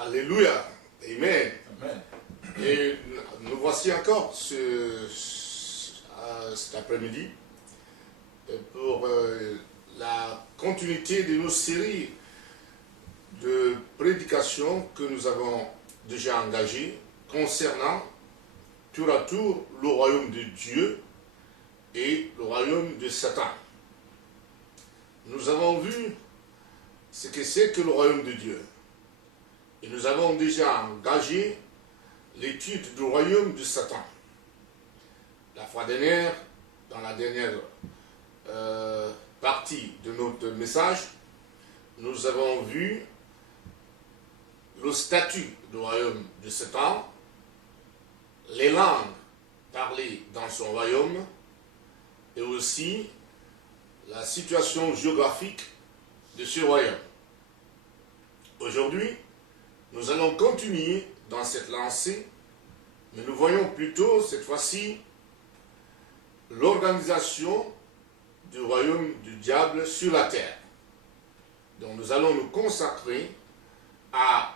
Alléluia. Amen. Amen. Et nous voici encore cet après-midi pour la continuité de nos séries de prédications que nous avons déjà engagées concernant tour à tour le royaume de Dieu et le royaume de Satan. Nous avons vu ce que c'est que le royaume de Dieu. Et nous avons déjà engagé l'étude du royaume de Satan. La fois dernière, dans la dernière partie de notre message, nous avons vu le statut du royaume de Satan, les langues parlées dans son royaume, et aussi la situation géographique de ce royaume. Aujourd'hui, nous allons continuer dans cette lancée, mais nous voyons plutôt cette fois-ci l'organisation du royaume du diable sur la terre. Donc nous allons nous consacrer à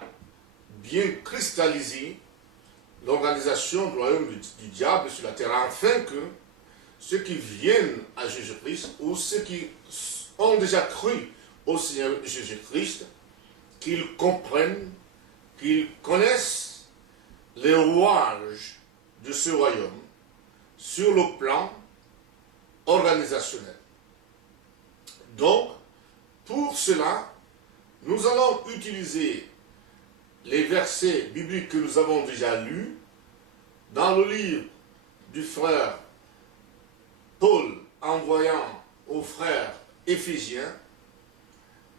bien cristalliser l'organisation du royaume du diable sur la terre, afin que ceux qui viennent à Jésus-Christ, ou ceux qui ont déjà cru au Seigneur Jésus-Christ, qu'ils comprennent, qu'ils connaissent les rouages de ce royaume sur le plan organisationnel. Donc, pour cela, nous allons utiliser les versets bibliques que nous avons déjà lus dans le livre du frère Paul envoyant aux frères Éphésiens,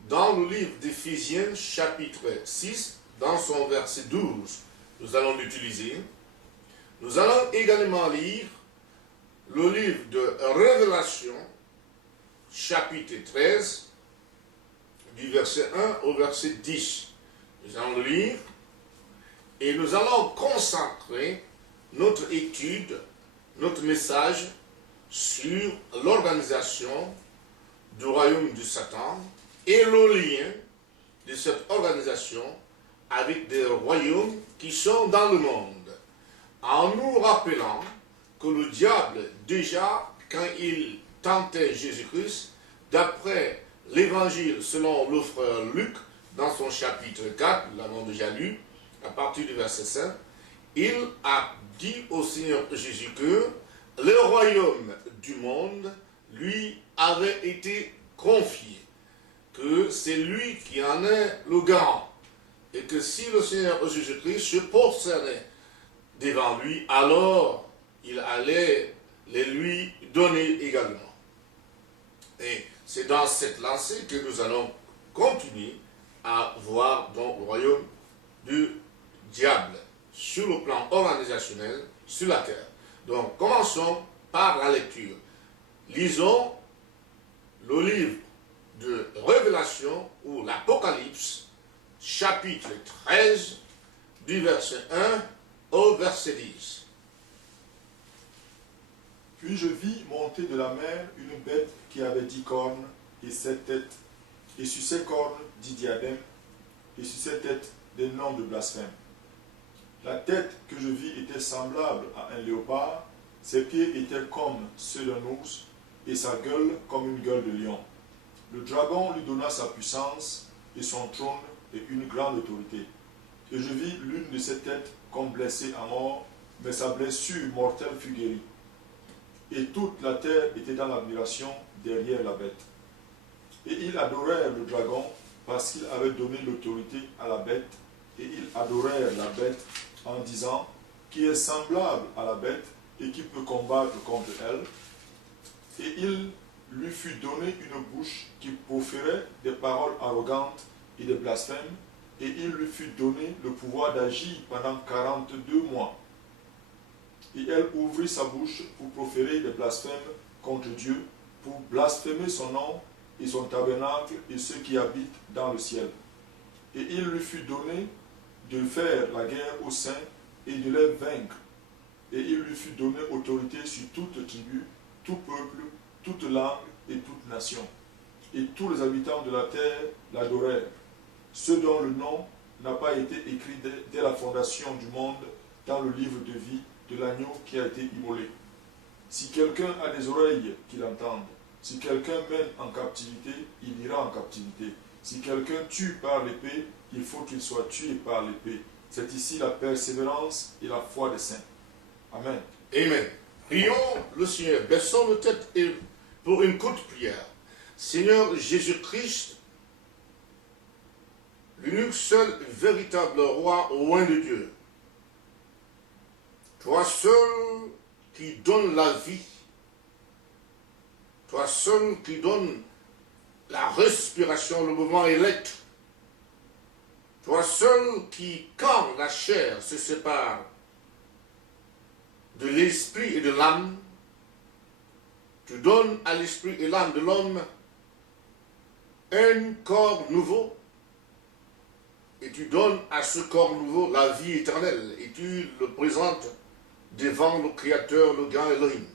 dans le livre d'Éphésiens chapitre 6, dans son verset 12, nous allons l'utiliser. Nous allons également lire le livre de Révélation, chapitre 13, du verset 1 au verset 10. Nous allons le lire et nous allons consacrer notre étude, notre message sur l'organisation du royaume de Satan et le lien de cette organisation avec des royaumes qui sont dans le monde, en nous rappelant que le diable, déjà, quand il tentait Jésus-Christ, d'après l'évangile selon le frère Luc, dans son chapitre 4, nous l'avons déjà lu, à partir du verset 5, il a dit au Seigneur Jésus que le royaume du monde lui avait été confié, que c'est lui qui en est le garant, et que si le Seigneur Jésus-Christ se prosternait devant lui, alors il allait les lui donner également. Et c'est dans cette lancée que nous allons continuer à voir donc le royaume du diable sur le plan organisationnel sur la terre. Donc commençons par la lecture. Lisons le livre de Révélation ou l'Apocalypse, chapitre 13, du verset 1 au verset 10. Puis je vis monter de la mer une bête qui avait 10 cornes et 7 têtes, et sur ses cornes 10 diadèmes, et sur ses têtes des noms de blasphème. La tête que je vis était semblable à un léopard, ses pieds étaient comme ceux d'un ours, et sa gueule comme une gueule de lion. Le dragon lui donna sa puissance, et son trône, et une grande autorité. Et je vis l'une de ses têtes comme blessée à mort, mais sa blessure mortelle fut guérie. Et toute la terre était dans l'admiration derrière la bête. Et ils adorèrent le dragon parce qu'il avait donné l'autorité à la bête, et ils adorèrent la bête en disant, qui est semblable à la bête et qui peut combattre contre elle. Et il lui fut donné une bouche qui proférait des paroles arrogantes et des blasphèmes, et il lui fut donné le pouvoir d'agir pendant 42 mois. Et elle ouvrit sa bouche pour proférer des blasphèmes contre Dieu, pour blasphémer son nom et son tabernacle et ceux qui habitent dans le ciel. Et il lui fut donné de faire la guerre aux saints et de les vaincre. Et il lui fut donné autorité sur toute tribu, tout peuple, toute langue et toute nation. Et tous les habitants de la terre l'adorèrent. Ceux dont le nom n'a pas été écrit dès la fondation du monde dans le livre de vie de l'agneau qui a été immolé. Si quelqu'un a des oreilles, qu'il entende. Si quelqu'un mène en captivité, il ira en captivité. Si quelqu'un tue par l'épée, il faut qu'il soit tué par l'épée. C'est ici la persévérance et la foi des saints. Amen. Amen. Prions le Seigneur. Baissons nos têtes pour une courte prière. Seigneur Jésus-Christ, l'unique seul véritable roi au loin de Dieu. Toi seul qui donne la vie. Toi seul qui donne la respiration, le mouvement et l'être. Toi seul qui, quand la chair se sépare de l'esprit et de l'âme, tu donnes à l'esprit et l'âme de l'homme un corps nouveau, et tu donnes à ce corps nouveau la vie éternelle, et tu le présentes devant le Créateur, le grand Elohim.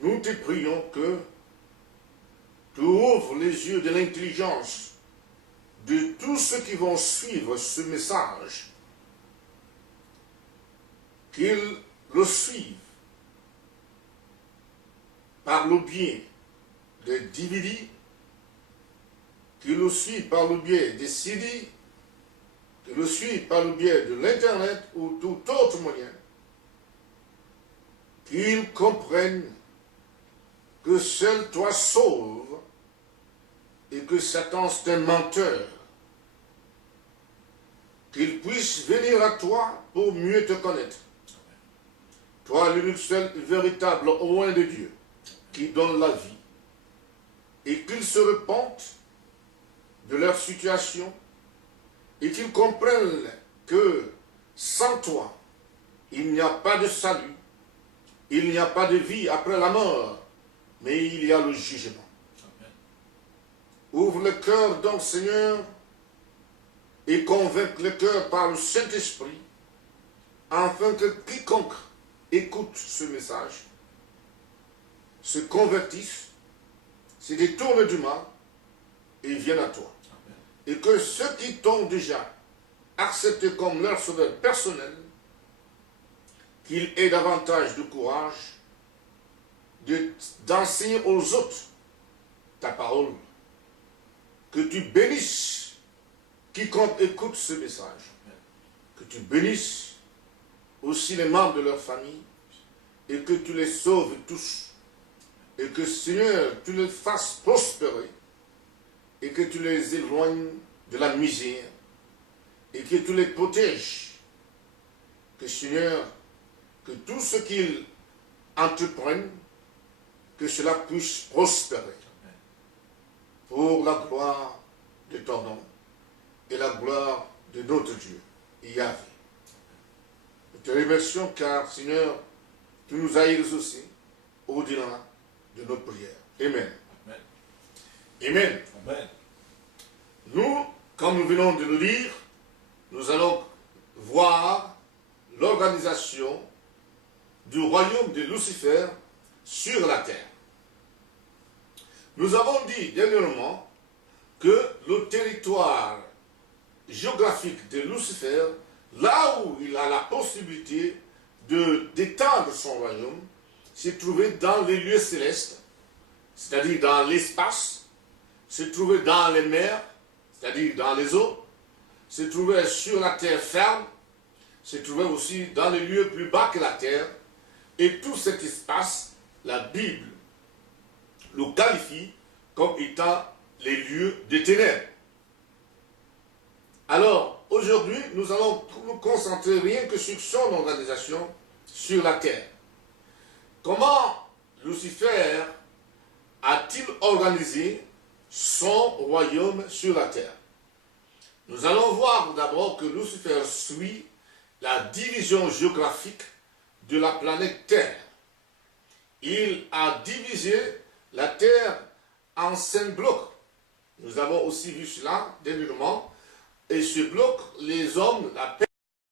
Nous te prions que tu ouvres les yeux de l'intelligence de tous ceux qui vont suivre ce message, qu'ils le suivent par le biais des DVD, qu'ils le suivent par le biais des CD, qu'ils le suivent par le biais de l'Internet ou tout autre moyen, qu'ils comprennent que seul toi sauve et que Satan c'est un menteur, qu'ils puissent venir à toi pour mieux te connaître. Toi, l'unique seul véritable au loin de Dieu, qui donne la vie, et qu'ils se repentent de leur situation, et qu'ils comprennent que sans toi, il n'y a pas de salut, il n'y a pas de vie après la mort, mais il y a le jugement. Amen. Ouvre le cœur donc, Seigneur, et convainc le cœur par le Saint-Esprit, afin que quiconque écoute ce message se convertisse, se détourne du mal et vienne à toi. Amen. Et que ceux qui t'ont déjà accepté comme leur sauveur personnel, qu'ils aient davantage de courage d'enseigner aux autres ta parole, que tu bénisses quiconque écoute ce message, que tu bénisses aussi les membres de leur famille, et que tu les sauves tous, et que Seigneur, tu les fasses prospérer, et que tu les éloignes de la misère, et que tu les protèges, que Seigneur, que tout ce qu'ils entreprennent, que cela puisse prospérer, pour la gloire de ton nom, et la gloire de notre Dieu, Yahvé. Nous te remercions car, Seigneur, tu nous as exaucés au-delà de notre prière. Amen. Amen. Amen. Amen. Nous, comme nous venons de le dire, nous allons voir l'organisation du royaume de Lucifer sur la terre. Nous avons dit dernièrement que le territoire géographique de Lucifer, là où il a la possibilité d'étendre son royaume, se trouvait dans les lieux célestes, c'est-à-dire dans l'espace, se trouvait dans les mers, c'est-à-dire dans les eaux, se trouvait sur la terre ferme, se trouvait aussi dans les lieux plus bas que la terre, et tout cet espace, la Bible le qualifie comme étant les lieux des ténèbres. Alors, aujourd'hui, nous allons nous concentrer rien que sur son organisation sur la terre. Comment Lucifer a-t-il organisé son royaume sur la terre? Nous allons voir d'abord que Lucifer suit la division géographique de la planète Terre. Il a divisé la Terre en 5 blocs. Nous avons aussi vu cela dernièrement. Et ce bloc, les hommes l'appellent